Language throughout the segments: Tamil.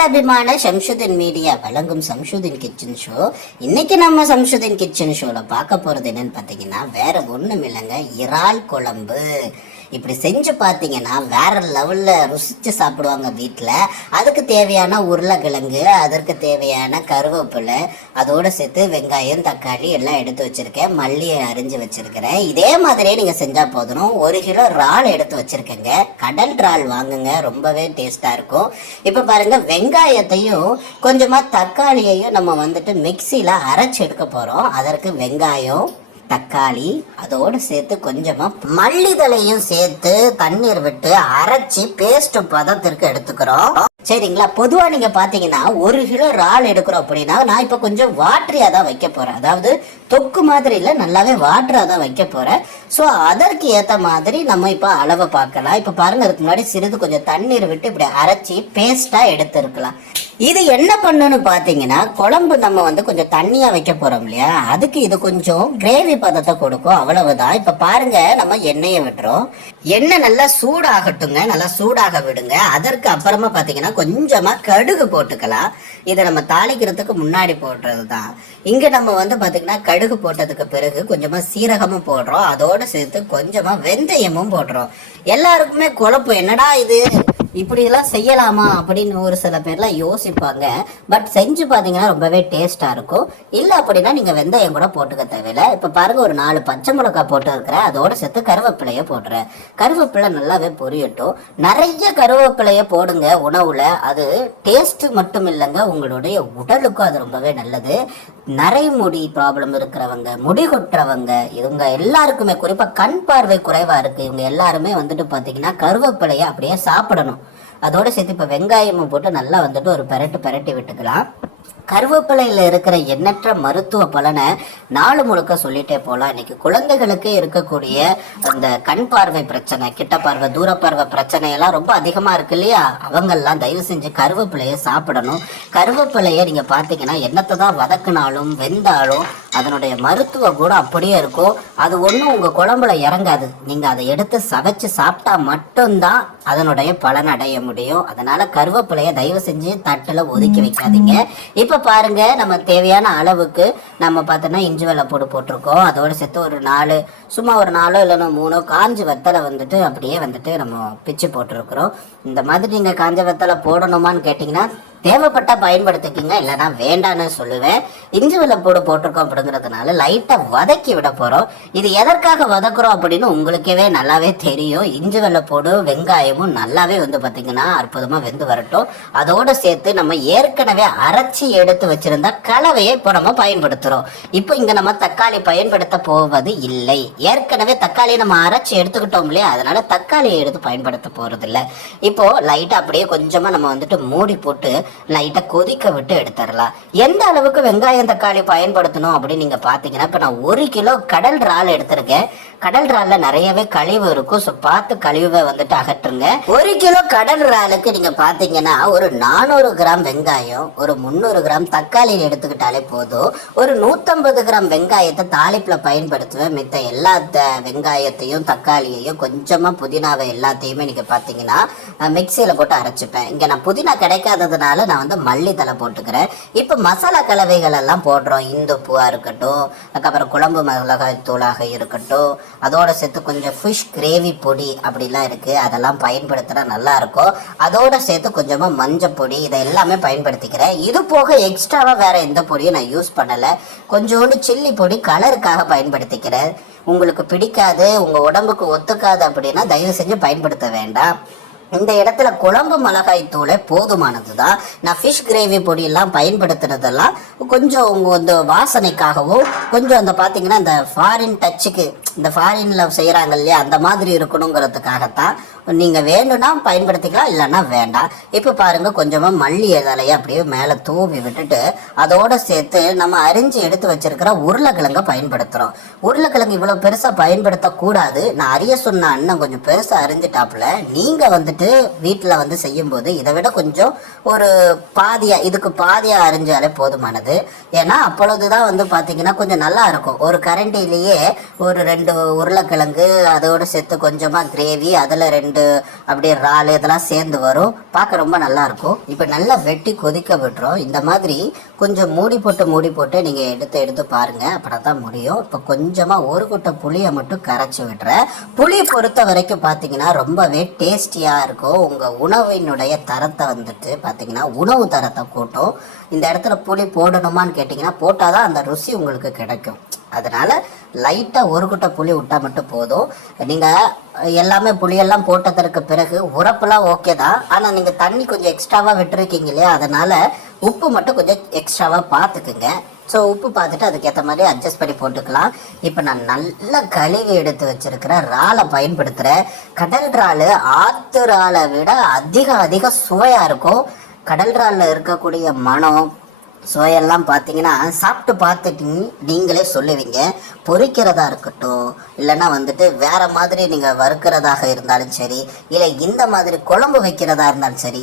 உங்கள் அபிமான சம்சுதின் மீடியா வழங்கும் சம்சுதின் கிச்சன் ஷோ. இன்னைக்கு நம்ம சம்சுதின் கிச்சன் ஷோல பார்க்க போறது என்னன்னு பார்த்தீங்கன்னா வேற ஒண்ணும் இல்லைங்க இறால் குழம்பு. இப்படி செஞ்சு பார்த்தீங்கன்னா வேற லெவலில் ருசிச்சு சாப்பிடுவாங்க வீட்டில் அதுக்கு தேவையான உருளைக்கிழங்கு அதற்கு தேவையான கருவேப்பிலை அதோடு சேர்த்து வெங்காயம் தக்காளி எல்லாம் எடுத்து வச்சுருக்கேன். மல்லியை அரிஞ்சு வச்சுருக்கிறேன். இதே மாதிரியே நீங்கள் செஞ்சால் போதும். ஒரு கிலோ இறால் எடுத்து வச்சுருக்கேங்க. கடல் இறால் வாங்குங்க. ரொம்பவே டேஸ்ட்டாக இருக்கும். இப்போ பாருங்க வெங்காயத்தையும் கொஞ்சமாக தக்காளியையும் நம்ம வந்துட்டு மிக்சியில் அரைச்சி எடுக்க போகிறோம் அதற்கு வெங்காயம் தக்காளி அதோடு சேர்த்து கொஞ்சமாக மல்லிதழையும் சேர்த்து தண்ணீர் விட்டு அரைச்சி பேஸ்ட் பதத்திற்கு எடுத்துக்கிறோம். சரிங்களா? பொதுவா நீங்க பாத்தீங்கன்னா ஒரு கிலோ இறால் எடுக்கிறோம் அப்படின்னா நான் இப்ப கொஞ்சம் வாட்டரியா தான் வைக்க போறேன். அதாவது தொக்கு மாதிரி இல்ல நல்லாவே வாட்டரா தான் வைக்க போறேன். ஸோ அதற்கு ஏத்த மாதிரி நம்ம இப்ப அளவை பார்க்கலாம். இப்ப பாருங்க அதுக்கு முன்னாடி சிறிது கொஞ்சம் தண்ணீர் விட்டு இப்படி அரைச்சி பேஸ்டா எடுத்துருக்கலாம். இது என்ன பண்ணுன்னு பார்த்தீங்கன்னா குழம்பு நம்ம வந்து கொஞ்சம் தண்ணியா வைக்க போறோம் இல்லையா? அதுக்கு இது கொஞ்சம் கிரேவி பதத்தை கொடுக்கும். அவ்வளவுதான். இப்ப பாருங்க நம்ம எண்ணெயை விட்டுறோம். எண்ணெய் நல்லா சூடாகட்டுங்க. நல்லா சூடாக விடுங்க. அதற்கு அப்புறமா பார்த்தீங்கன்னா கொஞ்சமா கடுகு போட்டுக்கலாம். இதை நம்ம தாளிக்கிறதுக்கு முன்னாடி போடுறது தான் இங்க நம்ம வந்து பாத்தீங்கன்னா கடுகு போட்டதுக்கு பிறகு கொஞ்சமா சீரகமும் போடுறோம். அதோட சேர்த்து கொஞ்சமா வெந்தயமும் போடுறோம். எல்லாருக்குமே குழப்பம் என்னடா இது? இப்படி எல்லாம் செய்யலாமா அப்படின்னு ஒரு சில பேர்லாம் யோசிப்பாங்க. பட் செஞ்சு பார்த்தீங்கன்னா ரொம்பவே டேஸ்ட்டாக இருக்கும். இல்லை அப்படின்னா நீங்கள் வெந்தயம் கூட போட்டுக்க தேவையில்லை. இப்போ பாருங்க ஒரு நாலு பச்சை மிளகாய் போட்டு இருக்கிறேன் அதோட சேர்த்து கருவேப்பிலையை போடுறேன் கருவேப்பிலை நல்லாவே பொரியட்டும். நிறைய கருவேப்பிலையை போடுங்க உணவில். அது டேஸ்ட் மட்டும் இல்லைங்க உங்களுடைய உடலுக்கும் அது ரொம்பவே நல்லது. நரைமுடி ப்ராப்ளம் இருக்கிறவங்க முடி கொட்டுறவங்க இவங்க எல்லாருக்குமே குறிப்பாக கண் பார்வை குறைவாக இருக்குது இவங்க எல்லாருமே வந்துட்டு பார்த்தீங்கன்னா கருவேப்பிலையை அப்படியே சாப்பிடணும். அதோடு சேர்த்து இப்போ வெங்காயமும் போட்டு நல்லா வந்துட்டு ஒரு பெரட்டு பெரட்டி விட்டுக்கலாம். கருவேப்பிலையில் இருக்கிற எண்ணற்ற மருத்துவ பலனை நாலு முழுக்க சொல்லிட்டே போகலாம் இன்னைக்கு குழந்தைகளுக்கு இருக்கக்கூடிய அந்த கண் பார்வை பிரச்சனை கிட்ட பார்வை தூர பார்வை பிரச்சனை எல்லாம் ரொம்ப அதிகமாக இருக்கு இல்லையா? அவங்கெல்லாம் தயவு செஞ்சு கருவேப்பிலையை சாப்பிடணும். கருவேப்பிலையை நீங்கள் பார்த்தீங்கன்னா என்னத்தை தான் வதக்குனாலும் வெந்தாலும் அதனுடைய மருத்துவ குணம் அப்படியே இருக்கும் அது ஒன்றும் உங்கள் குழம்புல இறங்காது. நீங்கள் அதை எடுத்து சவைச்சு சாப்பிட்டா மட்டும்தான் அதனுடைய பலன் அடைய முடியும். அதனால கருவேப்பிலையை தயவு செஞ்சு தட்டில் ஒதுக்கி வைக்காதீங்க. இப்போ பாருங்க நம்ம தேவையான அளவுக்கு நம்ம பார்த்தோன்னா இஞ்சி வெள்ளைப்பூடு போட்டிருக்கோம். அதோட சேர்த்து ஒரு நாலு சும்மா ஒரு நாலோ இல்லைன்னா மூணோ காஞ்சி வெத்தலை வந்துட்டு அப்படியே வந்துட்டு நம்ம பிச்சு போட்டிருக்கிறோம். இந்த மாதிரி நீங்கள் காஞ்ச வெத்தலை போடணுமான்னு கேட்டிங்கன்னா தேவைப்பட்டா பயன்படுத்திக்கிங்க இல்லைனா வேண்டான்னு சொல்லுவேன். இஞ்சி வெள்ளைப்பூடு போட்டிருக்கோம் அப்படிங்கிறதுனால லைட்டாக வதக்கி விட போகிறோம் இது எதற்காக வதக்குறோம் அப்படின்னு உங்களுக்கே நல்லாவே தெரியும். இஞ்சி வெள்ளைப்பூடு வெங்காயமும் நல்லாவே வந்து பார்த்திங்கன்னா அற்புதமாக வெந்து வரட்டும். அதோடு சேர்த்து நம்ம ஏற்கனவே அரைச்சி எடுத்து வச்சுருந்த கலவையை இப்போ நம்ம பயன்படுத்துகிறோம் இப்போ இங்கே நம்ம தக்காளி பயன்படுத்த போவது இல்லை. ஏற்கனவே தக்காளியை நம்ம அரைச்சி எடுத்துக்கிட்டோம் இல்லையா? அதனால தக்காளியை எடுத்து பயன்படுத்த போகிறது இல்லை இப்போ லைட்டாக அப்படியே கொஞ்சமாக நம்ம வந்துட்டு மூடி போட்டு லைட்டாக கொதிக்க விட்டு எடுத்துடலாம் எந்த அளவுக்கு வெங்காயம் தக்காளி பயன்படுத்தணும் அப்படின்னு நீங்கள் பார்த்தீங்கன்னா இப்போ நான் ஒரு கிலோ கடல் இறால் எடுத்திருக்கேன். கடல் இறால்ல நிறையவே கழிவு இருக்கும். ஸோ பார்த்து கழிவை வந்துட்டு அகற்றுங்க. ஒரு கிலோ கடல் இறாலுக்கு நீங்கள் பார்த்தீங்கன்னா ஒரு நானூறு கிராம் வெங்காயம் ஒரு முந்நூறு கிராம் தக்காளி எடுத்துக்கிட்டாலே போதும். ஒரு நூத்தம்பது கிராம் வெங்காயத்தை தாளிப்பில் பயன்படுத்துவேன். மித்த எல்லா த- வெங்காயத்தையும் தக்காளியையும் கொஞ்சமாக புதினாவை எல்லாத்தையுமே நீங்கள் பார்த்தீங்கன்னா மிக்சியில் போட்டு அரைச்சிப்பேன். இங்கே நான் புதினா கிடைக்காததுனால நான் வந்து மல்லித்தலை போட்டுக்கிறேன். இப்போ மசாலா கலவைகள் எல்லாம் போடுறோம். இந்து பூவாக இருக்கட்டும் அதுக்கப்புறம் குழம்பு மிளகாய் தூளாக இருக்கட்டும் அதோட சேர்த்து கொஞ்சம் ஃபிஷ் கிரேவி பொடி அப்படிலாம் இருக்குது அதெல்லாம் பயன்படுத்தினா நல்லா இருக்கும் அதோட சேர்த்து கொஞ்சமாக மஞ்சள் பொடி இதை எல்லாமே பயன்படுத்திக்கிறேன். இது போக எக்ஸ்ட்ராவாக வேற எந்த பொடியும் நான் யூஸ் பண்ணலை. கொஞ்சோண்டு சில்லி பொடி கலருக்காக பயன்படுத்திக்கிறேன். உங்களுக்கு பிடிக்காது உங்கள் உடம்புக்கு ஒத்துக்காது அப்படின்னா தயவு செஞ்சு பயன்படுத்த வேண்டாம். இந்த இடத்துல குழம்பு மிளகாய் தூளே போதுமானது தான் நான் ஃபிஷ் கிரேவி பொடியெல்லாம் பயன்படுத்துறதெல்லாம் கொஞ்சம் உங்கள் இந்த வாசனைக்காகவும் கொஞ்சம் அந்த பார்த்தீங்கன்னா இந்த ஃபாரின் டச்சுக்கு இந்த ஃபாரினில் செய்கிறாங்க இல்லையா அந்த மாதிரி இருக்கணுங்கிறதுக்காகத்தான் நீங்கள் வேணும்னா பயன்படுத்திக்கலாம் இல்லைன்னா வேண்டாம். இப்போ பாருங்கள் கொஞ்சமாக மல்லி இலையை அப்படியே மேலே தூவி விட்டுட்டு அதோட சேர்த்து நம்ம அரிஞ்சு எடுத்து வச்சிருக்கிற உருளைக்கிழங்கை பயன்படுத்துகிறோம் உருளைக்கிழங்கு இவ்வளோ பெருசாக பயன்படுத்தக்கூடாது. நான் அறிய சொன்ன அண்ணன் கொஞ்சம் பெருசாக அரிஞ்சிட்டாப்புல. நீங்கள் வந்துட்டு வீட்டில் வந்து செய்யும்போது இதை விட கொஞ்சம் ஒரு பாதியாக இதுக்கு பாதியாக அரிஞ்சாலே போதுமானது. ஏன்னா அப்பொழுதுதான் வந்து பார்த்தீங்கன்னா கொஞ்சம் நல்லா இருக்கும். ஒரு கரண்டிலேயே ஒரு ரெண்டு உருளைக்கிழங்கு அதோட சேர்த்து கொஞ்சமாக கிரேவி அதில் ரெண்டு நண்டு அப்படியே இறால் இதெல்லாம் சேர்ந்து வரும். பார்க்க ரொம்ப நல்லா இருக்கும். இப்போ நல்லா வெட்டி கொதிக்க விட்டுரும் இந்த மாதிரி கொஞ்சம் மூடி போட்டு மூடி போட்டு நீங்கள் எடுத்து எடுத்து பாருங்க. அப்படின் தான் முடியும். இப்போ கொஞ்சமாக ஒரு குட்டை புளியை மட்டும் கரைச்சி விடுறேன் புளியை பொறுத்த வரைக்கும் பார்த்தீங்கன்னா ரொம்பவே டேஸ்டியாக இருக்கும். உங்கள் உணவினுடைய தரத்தை வந்துட்டு பார்த்தீங்கன்னா உணவு தரத்தை கூட்டும். இந்த இடத்துல புளி போடணுமான்னு கேட்டிங்கன்னா போட்டால் தான் அந்த ருசி உங்களுக்கு கிடைக்கும். அதனால லைட்டாக ஒரு குட்டை புளி விட்டால் மட்டும் போதும். நீங்கள் எல்லாமே புளியெல்லாம் போட்டதற்கு பிறகு உரப்புலாம் ஓகே தான். ஆனால் நீங்கள் தண்ணி கொஞ்சம் எக்ஸ்ட்ராவாக விட்டுருக்கீங்க இல்லையா? அதனால் உப்பு மட்டும் கொஞ்சம் எக்ஸ்ட்ராவாக பார்த்துக்குங்க ஸோ உப்பு பார்த்துட்டு அதுக்கேற்ற மாதிரி அட்ஜஸ்ட் பண்ணி போட்டுக்கலாம். இப்போ நான் நல்லா கழுவி எடுத்து வச்சிருக்கிற இறாலை பயன்படுத்துகிறேன் கடல் இறால் ஆத்து இறாலை விட அதிக அதிக சுவையாக இருக்கும். கடல் இறாலில் இருக்கக்கூடிய மனம் சுவையெல்லாம் பார்த்தீங்கன்னா சாப்பிட்டு பார்த்துட்டு நீங்களே சொல்லுவீங்க. பொறிக்கிறதா இருக்கட்டும் இல்லைன்னா வந்துட்டு வேற மாதிரி நீங்கள் வறுக்கிறதாக இருந்தாலும் சரி இல்லை இந்த மாதிரி குழம்பு வைக்கிறதா இருந்தாலும் சரி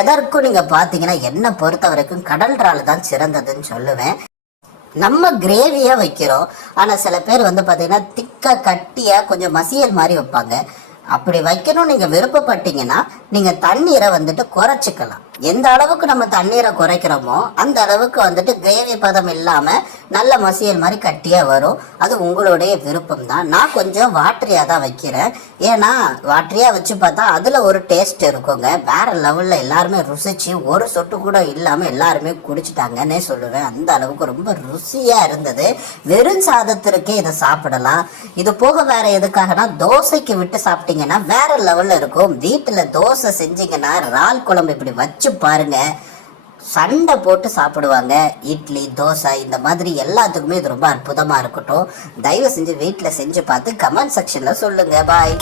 எதற்கும் நீங்கள் பார்த்தீங்கன்னா என்னை பொறுத்த வரைக்கும் கடல் இறால் தான் சிறந்ததுன்னு சொல்லுவேன். நம்ம கிரேவியாக வைக்கிறோம். ஆனால் சில பேர் வந்து பார்த்தீங்கன்னா திக்காக கட்டியாக கொஞ்சம் மசியல் மாதிரி வைப்பாங்க. அப்படி வைக்கணும் நீங்கள் விருப்பப்பட்டீங்கன்னா நீங்கள் தண்ணீரை வந்துட்டு குறைச்சிக்கலாம். எந்த அளவுக்கு நம்ம தண்ணீரை குறைக்கிறோமோ அந்த அளவுக்கு வந்துட்டு கிரேவி பதம் இல்லாமல் நல்ல மசியல் மாதிரி கட்டியாக வரும். அது உங்களுடைய விருப்பம் தான் நான் கொஞ்சம் வாட்டரியாக தான் வைக்கிறேன். ஏன்னா வாட்டரியாக வச்சு பார்த்தா அதில் ஒரு டேஸ்ட் இருக்குங்க. வேற லெவலில் எல்லாருமே ருசிச்சு ஒரு சொட்டு கூட இல்லாமல் எல்லாருமே குடிச்சிட்டாங்கன்னே சொல்லுவேன். அந்த அளவுக்கு ரொம்ப ருசியாக இருந்தது. வெறும் சாதத்திற்கே இதை சாப்பிடலாம். இது போக வேற எதுக்காகனா தோசைக்கு விட்டு சாப்பிட்டீங்கன்னா வேற லெவலில் இருக்கும். வீட்டில் தோசை செஞ்சீங்கன்னா இறால் குழம்பு இப்படி வச்சு பாருங்க. சண்டை போட்டு சாப்பிடுவாங்க. இட்லி தோசை இந்த மாதிரி எல்லாத்துக்குமே இது ரொம்ப அற்புதமாக இருக்கட்டும். தயவு செஞ்சு வீட்டில் செஞ்சு பார்த்து கமெண்ட் செக்ஷனில் சொல்லுங்கள் பாய்